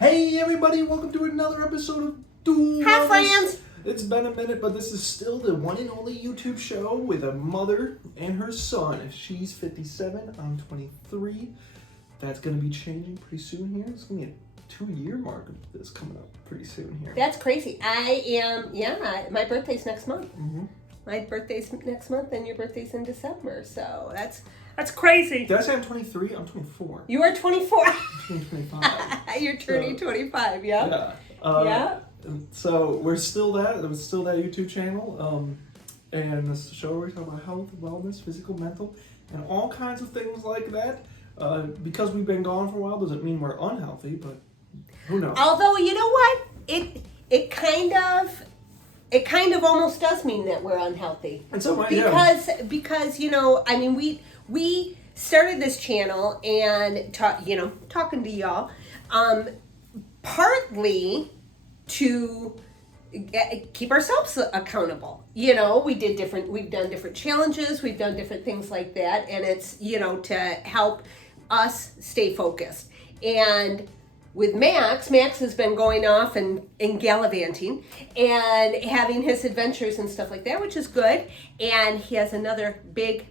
Hey everybody, welcome to another episode of Dual Hi Wellness. friends! It's been a minute, but this is still the one and only YouTube show with a mother and her son. She's 57, I'm 23. That's going to be changing pretty soon here. It's going to be a 2-year mark of this coming up pretty soon here. That's crazy. My birthday's next month. Mm-hmm. My birthday's next month and your birthday's in December, so that's crazy. Did I say I'm 23? I'm 24. You are 24. I'm turning 25. You're turning 25, yeah? Yeah. So we're still that. It was still that YouTube channel. And this is a show where we talk about health, wellness, physical, mental, and all kinds of things like that. Because we've been gone for a while doesn't mean we're unhealthy, but who knows? Although, you know what? It kind of almost does mean that we're unhealthy. And so Because we started this channel and talking to y'all partly to keep ourselves accountable. We've done different challenges, we've done different things like that, and it's to help us stay focused. And with Max has been going off and gallivanting and having his adventures and stuff like that, which is good. And he has another big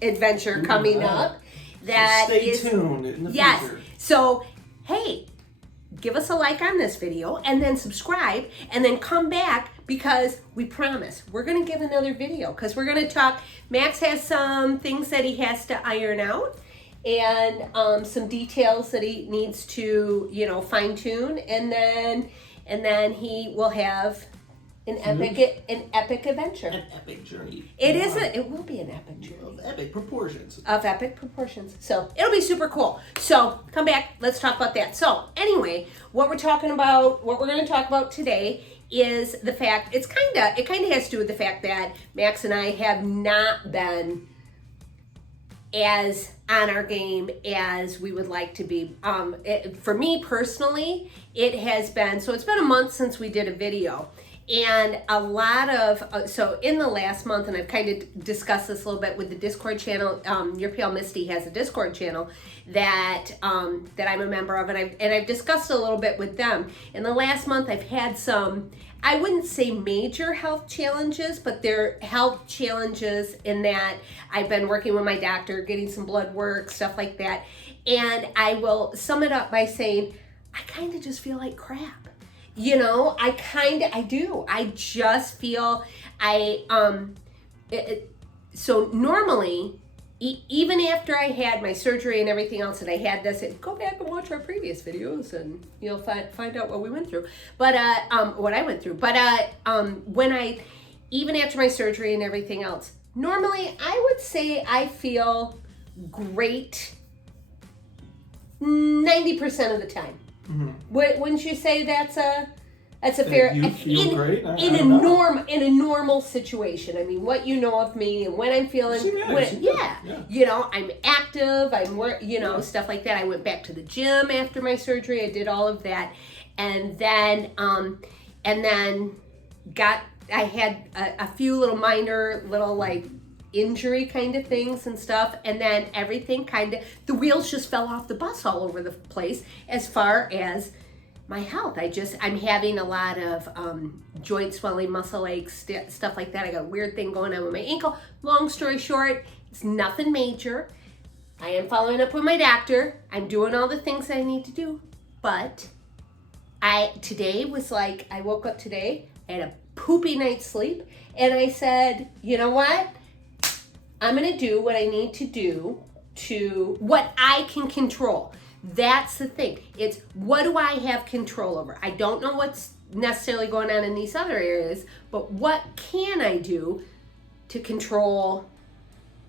adventure coming up. So stay tuned in the future. So, hey, give us a like on this video and then subscribe and then come back because we promise we're going to give another video because we're going to talk. Max has some things that he has to iron out and some details that he needs to, fine tune, and then he will have an epic adventure. An epic journey. It will be an epic journey. Of epic proportions. So it'll be super cool. So come back, let's talk about that. So anyway, what we're going to talk about today is the fact, it kind of has to do with the fact that Max and I have not been as on our game as we would like to be. For me personally, it's been a month since we did a video. And a lot of, so in the last month, and I've kind of discussed this a little bit with the Discord channel, Your Pale Misty has a Discord channel that I'm a member of, and I've discussed a little bit with them. In the last month, I've had some, I wouldn't say major health challenges, but they're health challenges in that I've been working with my doctor, getting some blood work, stuff like that. And I will sum it up by saying, I kind of just feel like crap. I do. I just feel so normally, even after I had my surgery and everything else, and I had this, go back and watch our previous videos and you'll find out what we went through. But, what I went through. But, even after my surgery and everything else, normally I would say I feel great 90% of the time. Mm-hmm. Wouldn't you say that's a fair? You feel great in a normal situation. I mean, what you know of me and when I'm feeling, I'm active. I'm stuff like that. I went back to the gym after my surgery. I did all of that, and then I had a few little minor injury kind of things and stuff, and then everything the wheels just fell off the bus all over the place as far as my health. I'm having a lot of joint swelling, muscle aches, stuff like that. I got a weird thing going on with my ankle. Long story short, it's nothing major. I am following up with my doctor. I'm doing all the things I need to do, but today was I woke up today, I had a poopy night's sleep, and I said, you know what? I'm going to do what I need to do to what I can control. That's the thing. It's what do I have control over? I don't know what's necessarily going on in these other areas, but what can I do to control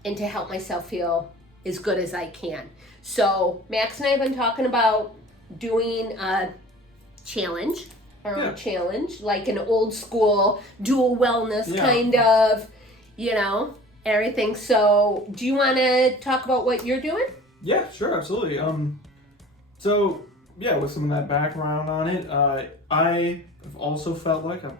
and to help myself feel as good as I can? So Max and I have been talking about doing a challenge, like an old school dual wellness kind of, everything. So do you want to talk about what you're doing? Yeah, sure, absolutely. So with some of that background on it, I have also felt like I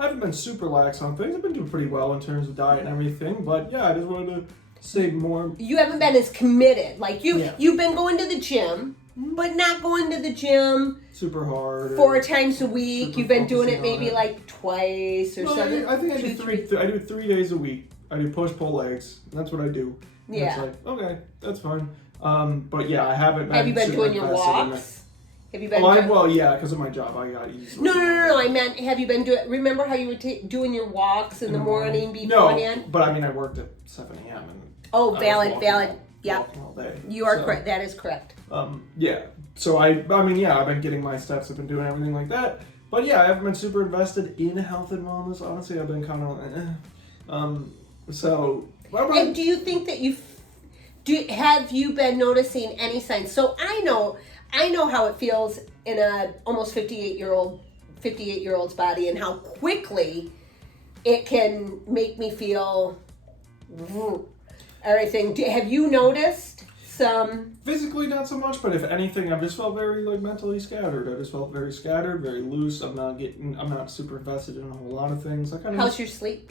haven't been super lax on things. I've been doing pretty well in terms of diet and everything, but I just wanted to say more. You haven't been as committed. Like Yeah. you've been going to the gym, but not going to the gym Super hard. 4 times a week. super You've been doing it focusing on maybe it. like twice or No, something. I think I do Two, three. I do 3 days a week. I do push pull legs. That's what I do. And Yeah. It's like okay, that's fine. But yeah, I haven't. Have you been super doing your invested in it. walks? Have you been? Well, yeah, because of my job, I got easily. No. I meant, have you been doing? Remember how you were doing your walks in the morning beforehand? No, but I mean, I worked at 7 a.m. and Oh, I was valid. walking Yep, all day. you are So, correct. That is correct. Yeah. So I mean, yeah, I've been getting my steps. I've been doing everything like that. But yeah, I haven't been super invested in health and wellness. Honestly, I've been kind of. So. And do you think that have you been noticing any signs? So I know how it feels in a almost 58-year-old's body, and how quickly it can make me feel everything. Have you noticed some? Physically, not so much, but if anything, I've just felt very mentally scattered. I just felt very scattered, very loose. I'm not super invested in a whole lot of things. How's your sleep?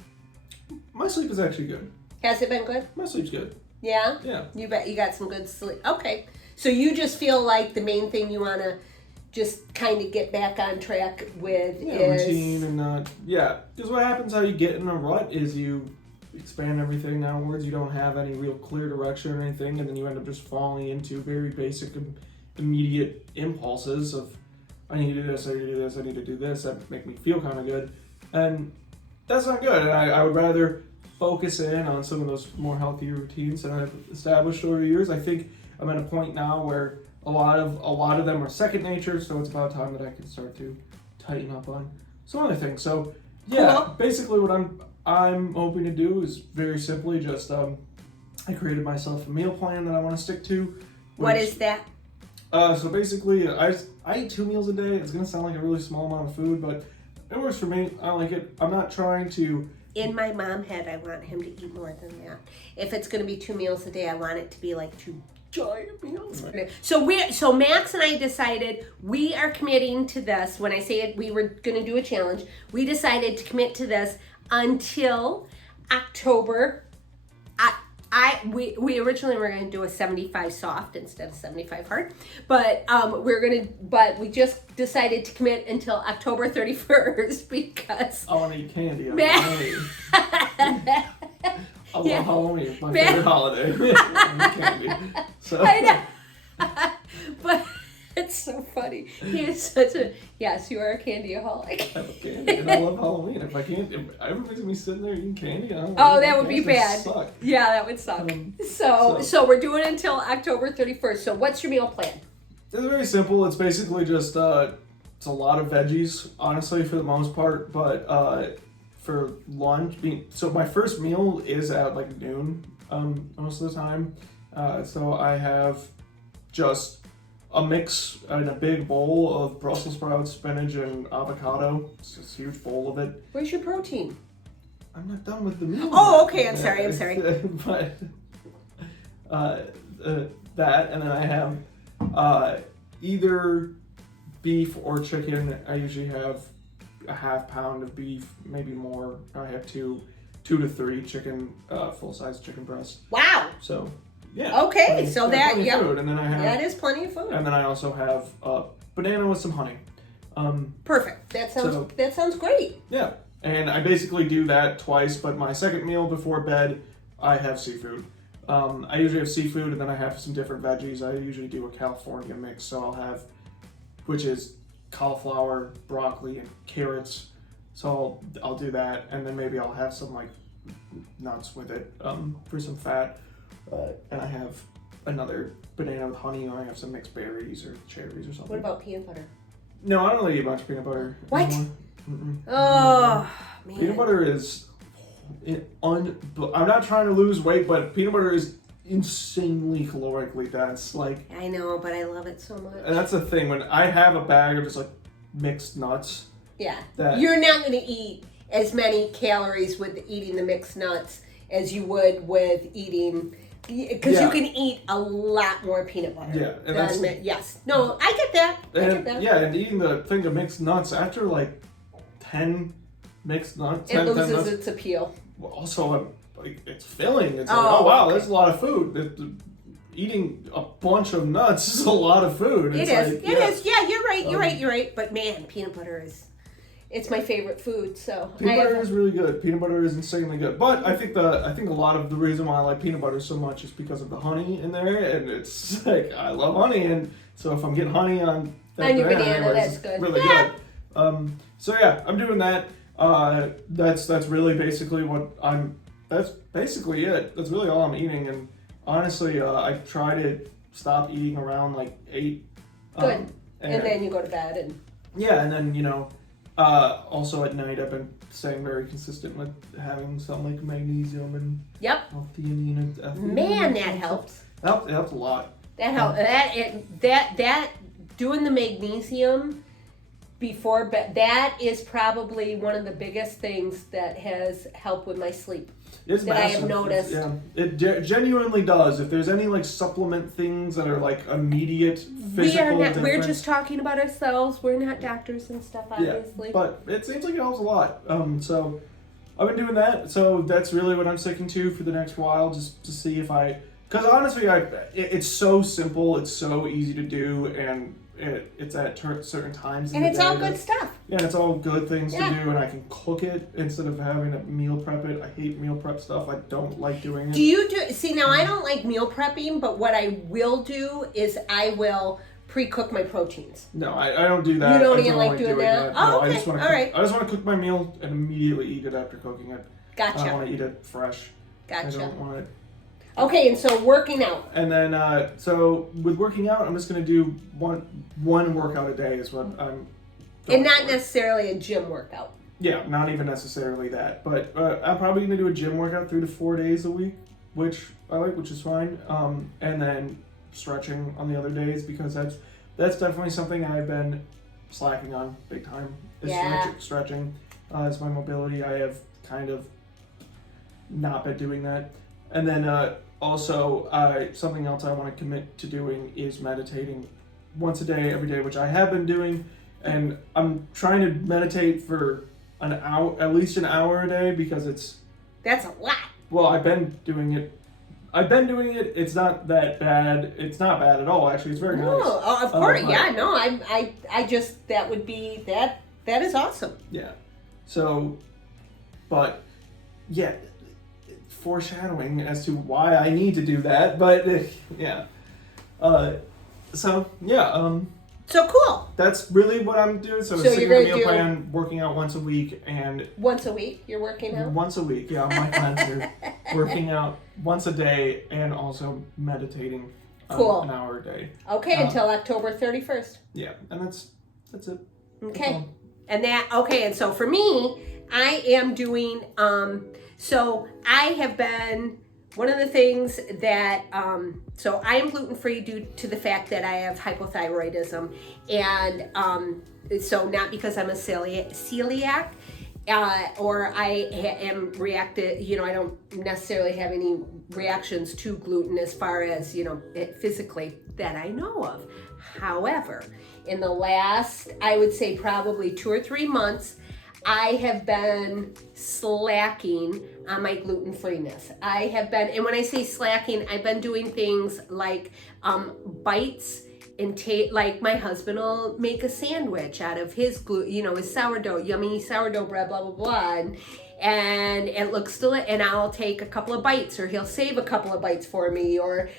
My sleep is actually good. Has it been good? My sleep's good. Yeah? Yeah. You bet you got some good sleep. Okay. So you just feel like the main thing you want to just kind of get back on track with is... routine and not... Yeah. Because what happens how you get in a rut is you expand everything outwards. You don't have any real clear direction or anything, and then you end up just falling into very basic and immediate impulses of, I need to do this, I need to do this, I need to do this, that make me feel kind of good. And that's not good. And I would rather focus in on some of those more healthier routines that I've established over the years. I think I'm at a point now where a lot of them are second nature, so it's about time that I can start to tighten up on some other things. So yeah, Cool. Basically what I'm hoping to do is very simply just I created myself a meal plan that I want to stick to. What is that? So basically I eat 2 meals a day. It's gonna sound like a really small amount of food, but it works for me. I like it. I'm not trying to. In my mom head, I want him to eat more than that. If it's going to be 2 meals a day, I want it to be like 2 giant meals. Right. So Max and I decided we are committing to this. When I say it, we were going to do a challenge. We decided to commit to this until October. We originally were going to do a 75 soft instead of 75 hard, but we just decided to commit until October 31st because I want to eat candy. I love Yeah. Halloween. It's my favorite holiday. I eat candy. So. I know. But it's so funny. He is such a, yes, you are a candyaholic. I love candy and I love Halloween. If everybody's gonna be sitting there eating candy, I don't know. Oh, that would be That's bad. gonna suck. Yeah, that would suck. So we're doing it until October 31st. So what's your meal plan? It's very simple. It's basically just it's a lot of veggies, honestly, for the most part. But for lunch, so my first meal is at like noon, most of the time. So I have just a mix in a big bowl of Brussels sprouts, spinach, and avocado. It's just a huge bowl of it. Where's your protein? I'm not done with the meal. Oh, okay. I'm sorry. But that, and then I have either beef or chicken. I usually have a half pound of beef, maybe more. I have two to three chicken, full-size chicken breasts. Wow. So, yeah. Okay, so that, plenty of yep. food. And then I have, That is plenty of food. and then I also have banana with some honey. Perfect. That sounds great. Yeah, and I basically do that twice, but my second meal before bed, I have seafood. I usually have seafood, and then I have some different veggies. I usually do a California mix, so I'll have, which is cauliflower, broccoli, and carrots. So I'll do that, and then maybe I'll have some like nuts with it for some fat. And I have another banana with honey, or I have some mixed berries or cherries or something. What about peanut butter? No, I don't really eat much peanut butter What? anymore. Mm-mm. Oh, man. Peanut butter is I'm not trying to lose weight, but peanut butter is insanely calorically dense. Like, I know, but I love it so much. and that's the thing. When I have a bag of just like mixed nuts, Yeah. that- You're not going to eat as many calories with eating the mixed nuts as you would with eating, because Yeah. you can eat a lot more peanut butter. Yeah, and that's- yes. No, I get that. I get that. yeah, and eating the thing of mixed nuts after like 10 mixed nuts, It 10 loses nuts. its appeal. Also, like it's filling. It's like, Oh, oh wow, okay. there's a lot of food. Eating a bunch of nuts is a lot of food. It It's is. like, It is. Yeah, you're right. You're Um, right. You're right. But man, peanut butter it's my favorite food. So Peanut butter is really good. Peanut butter is insanely good. But I think a lot of the reason why I like peanut butter so much is because of the honey in there, and it's like I love honey, and so if I'm getting honey on that On your banana, anyways, that's it's good. really Yeah. good. So yeah, I'm doing that. That's really basically what I'm. That's basically it. That's really all I'm eating, and honestly, I try to stop eating around like 8. Good. And then you go to bed and. Yeah, and then also at night I've been staying very consistent with having some like magnesium and Yep. L-theanine and L-theanine. Man, that helps. It helps a lot. That helps. That doing the magnesium before bed. That is probably one of the biggest things that has helped with my sleep. It's that I massive. have noticed. Yeah, it genuinely does. If there's any like supplement things that are like immediate physical difference. We're just talking about ourselves. We're not doctors and stuff, obviously. Yeah, but it seems like it helps a lot. So I've been doing that. So that's really what I'm sticking to for the next while, just to see if because honestly, it's so simple, it's so easy to do, and it's at certain times. And it's all good stuff. Yeah, and it's all good things Yeah. to do, and I can cook it instead of having to meal prep it. I hate meal prep stuff. I don't like doing it. Do you see now? I don't like meal prepping, but what I will do is I will pre-cook my proteins. No, I don't do that. You don't I even like doing that? No, Oh, I okay. just want to. All right. I just want to cook my meal and immediately eat it after cooking it. I Gotcha. want to eat it fresh. I Gotcha. don't want it. Okay, and so working out. And then, so with working out, I'm just gonna do one workout a day is what I'm. And not necessarily a gym workout. Yeah, not even necessarily that, but I'm probably gonna do a gym workout 3 to 4 days a week, which I like, which is fine. And then stretching on the other days because that's definitely something I've been slacking on big time. Is Yeah. stretching is my mobility. I have kind of not been doing that, and then also something else I want to commit to doing is meditating once a day, every day, which I have been doing, and I'm trying to meditate for an hour, at least an hour a day, because That's a lot. well, I've been doing it. It's not that bad. It's not bad at all. Actually, it's very No, nice. oh, of course, I- yeah, no, I just that would be that is awesome. Yeah. So, but yeah, foreshadowing as to why I need to do that. But yeah. So yeah. So cool. That's really what I'm doing. So, So sticking you're with gonna meal do- plan, working out once a week, and Once a week, you're working out. once a week. Yeah, my plans are working out once a day and also meditating Cool. an hour a day. Okay, until October 31st. Yeah, and that's it. Okay. And so for me, I am doing so I have been one of the things that so I am gluten free due to the fact that I have hypothyroidism, and so not because I'm a celiac or I am reacted, I don't necessarily have any reactions to gluten as far as, physically that I know of. However, in the last, I would say probably 2 or 3 months, I have been slacking on my gluten freeness. I have been, and when I say slacking, I've been doing things like bites and like my husband will make a sandwich out of his his sourdough, yummy sourdough bread, blah blah blah, and it looks and I'll take a couple of bites, or he'll save a couple of bites for me, or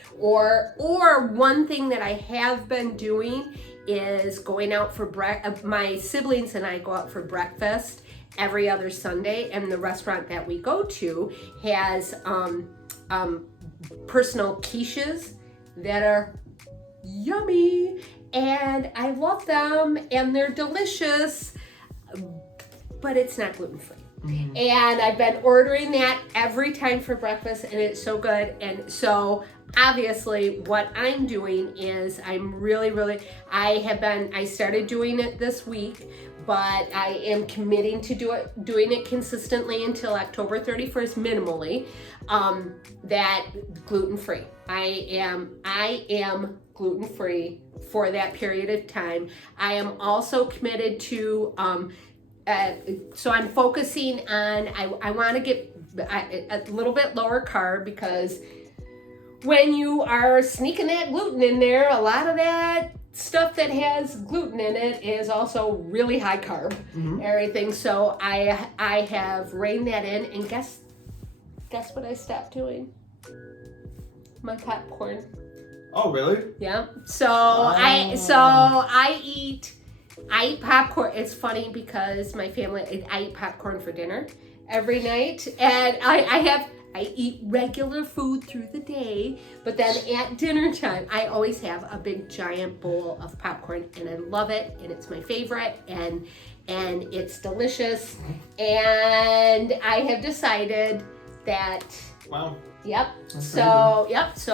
one thing that I have been doing is going out for my siblings and I go out for breakfast every other Sunday, and the restaurant that we go to has personal quiches that are yummy, and I love them, and they're delicious, but it's not gluten-free. Mm-hmm. And I've been ordering that every time for breakfast, and it's so good. And so obviously what I'm doing is I'm really, I started doing it this week, but I am committing to doing it consistently until October 31st, minimally, that gluten-free. I am gluten-free for that period of time. I am also committed to, so I'm focusing on, I want to get a little bit lower carb, because when you are sneaking that gluten in there, a lot of that stuff that has gluten in it is also really high carb, everything. So I have reined that in, and guess what I stopped doing? My popcorn. Oh, really? Yeah. So I eat popcorn. It's funny because my family, I eat popcorn for dinner every night, and I eat regular food through the day, but then at dinner time, I always have a big giant bowl of popcorn, and I love it, and it's my favorite, and it's delicious, and I have decided that. Wow. Yep. That's So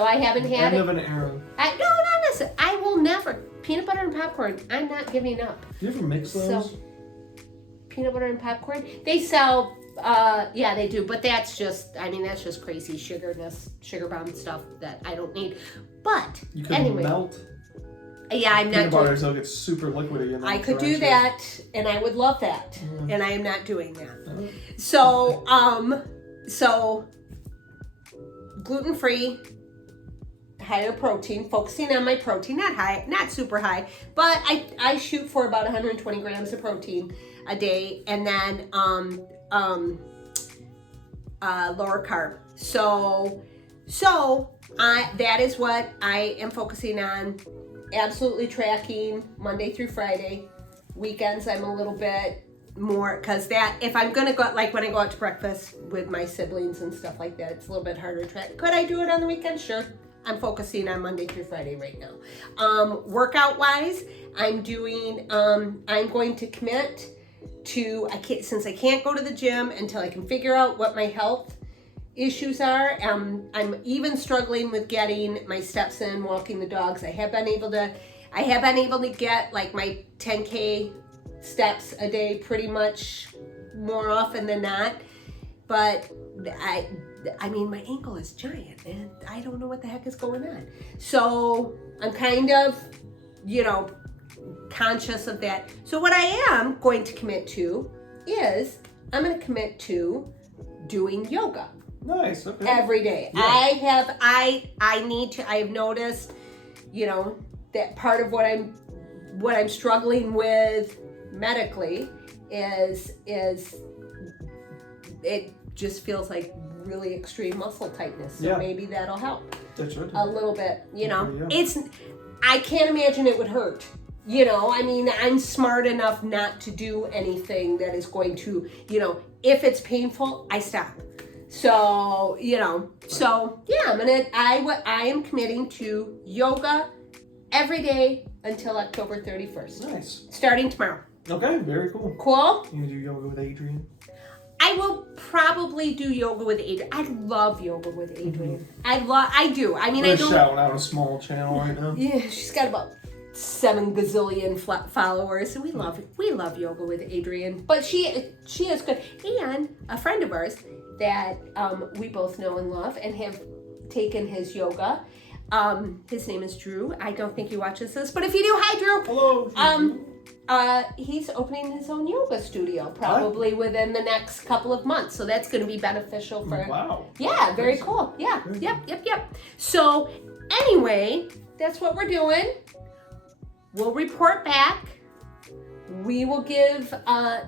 I haven't had End it. of an era. No, not necessarily. I will never. Peanut butter and popcorn. I'm not giving up. Do you ever mix those? So, peanut butter and popcorn. They sell. Yeah, they do. But that's just crazy sugar bomb stuff that I don't need. But you could anyway. melt. Yeah, I'm peanut not butter so it gets super liquidy. And I could do that, and I would love that, and I am not doing that. So gluten-free, higher protein, focusing on my protein, not super high, but I shoot for about 120 grams of protein a day, and then lower carb. So that is what I am focusing on, absolutely tracking Monday through Friday. Weekends I'm a little bit more, because that, if I'm gonna go, like when I go out to breakfast with my siblings and stuff like that, it's a little bit harder to track. Could I do it on the weekend? Sure. I'm focusing on Monday through Friday right now. Workout wise, I'm going to commit to, since I can't go to the gym until I can figure out what my health issues are. I'm even struggling with getting my steps in, walking the dogs. I have been able to get like my 10K steps a day pretty much more often than not, but I mean my ankle is giant and I don't know what the heck is going on. So I'm kind of, conscious of that. So what I am going to commit to is I'm going to commit to doing yoga. Nice. Okay. Every day. Yeah. I have noticed, that part of what I'm struggling with medically is it just feels like really extreme muscle tightness. So maybe that'll help. That's right. A little bit, I can't imagine it would hurt. I'm smart enough not to do anything that is going to, if it's painful, I stop. So, I am committing to yoga every day until October 31st. Nice. Starting tomorrow. Okay, very cool. Cool? You gonna do yoga with Adrian? I will probably do yoga with Adrian. I love yoga with Adrian. I do. I mean, We're I don't. shouting out a small channel right now. Yeah, she's got about 7 gazillion followers, and we love yoga with Adrian. But she is good, and a friend of ours that we both know and love and have taken his yoga. His name is Drew. I don't think he watches this, but if you do, hi Drew. Hello. He's opening his own yoga studio probably within the next couple of months, so that's going to be beneficial for. Wow. Yeah, very cool. Yeah. Yep. So anyway, that's what we're doing. We'll report back. We will give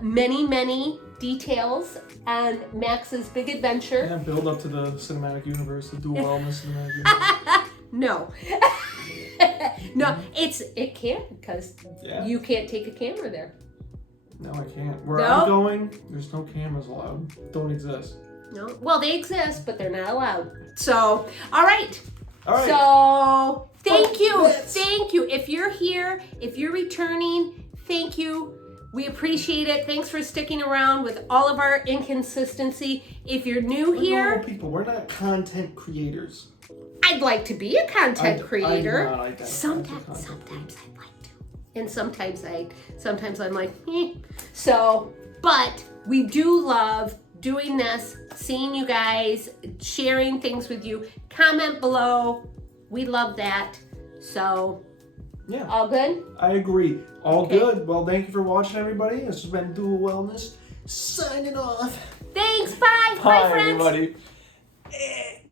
many details on Max's big adventure. Yeah, build up to the cinematic universe, the dual wellness cinematic universe. No. No, it can't, because you can't take a camera there. No, I can't. Where I'm going, there's no cameras allowed. Don't exist. No. Well, they exist, but they're not allowed. So, all right. So, thank you. Thank you. If you're here, if you're returning, thank you. We appreciate it. Thanks for sticking around with all of our inconsistency. If you're new here, normal people. We're not content creators. I'd like to be a content creator. Sometimes I'd like to, and sometimes I'm like, eh. So, but we do love doing this, seeing you guys, sharing things with you. Comment below. We love that. So, yeah. All good? I agree. All good. Well, thank you for watching, everybody. This has been Dual Wellness. signing off. Thanks. Bye. Bye, Bye, friends. everybody.